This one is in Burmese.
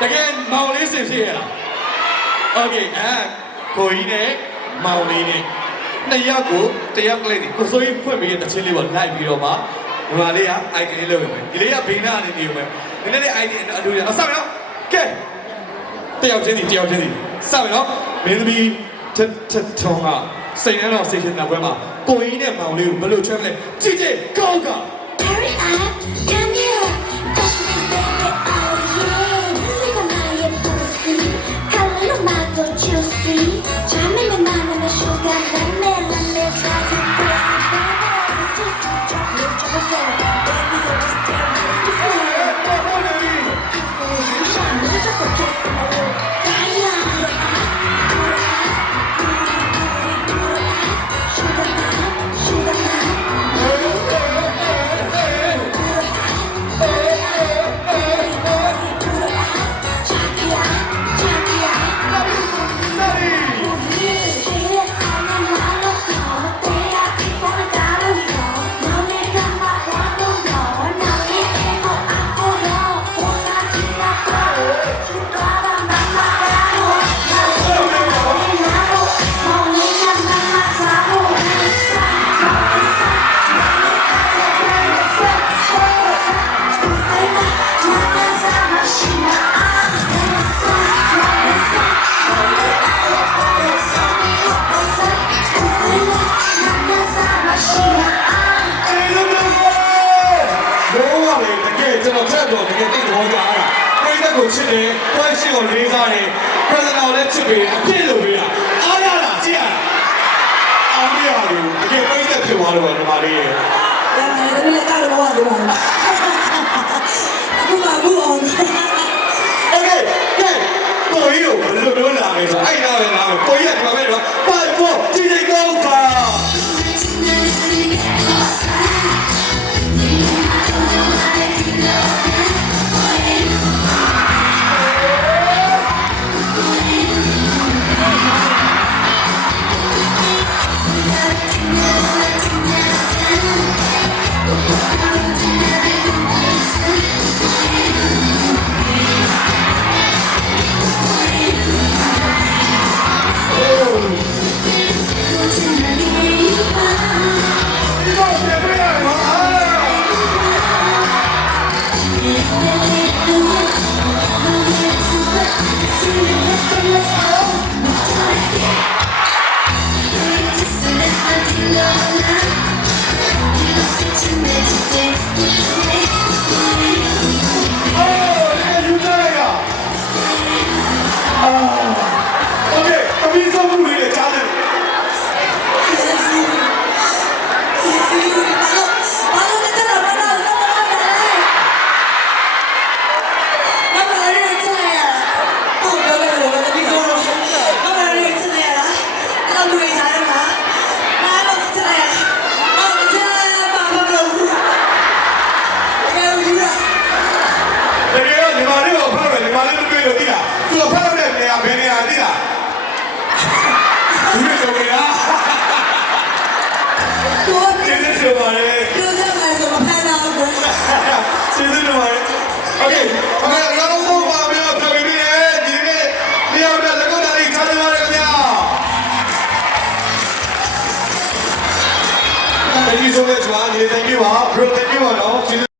တကယ်မောင်လေးစင်ဖြစ်ရလားโอเคအဲကိုကြီးနဲ့မောင်လေးနဲ့နှစ်ယောက်ကိုတယောက်ကလေးကိုစိုးကြီးဖွင့်ပြီးတဲ့ချင်းလေးပေါ်လိုက်ပြီးတော့မှဒီမလေးက ID လေးလုပ်ရမယ်ဒီလေးကဘေးနားနေနေရမယ်ဒီလေးလေး ID အတူရအောင်စမယ်နော်ကဲတယောက်ချင်းစီတယောက်ချင်းစီစမယ်နော်မင်းသမီးထထထုံကစိတ်နှတော့စိတ်ရှင်တဲ့ဘွဲမှာကိုကြီးနဲ့မောင်လေးကိုဘယ်လိုချွဲမလဲကြည့်ကြည့်ကောင်းက Hurry up, တော်ချက်တော့တကယ်သိတော်ကြတာပြိတ္တကိုချစ်တယ်တွဲရှိကိုလေးစားတယ်ပြဿနာကိုလည်းချစ်ပြီးအပြည့်လို့ပေးတာအားရတာကြည့်ရတာအားမရဘူးတကယ်ပြိတ္တဖြစ်သွားတော့ဒီမှာလေးရဲ့ ဒါပေမဲ့လည်းကားတော့မဟုတ်ဘူးအခုမှဘူးအောင် โอเคကဲကိုကြီးကိုဘယ်လိုလုပ်လာလဲဆိုအဲ့ โ thank you so much man. thank you man. thank you man. Oh,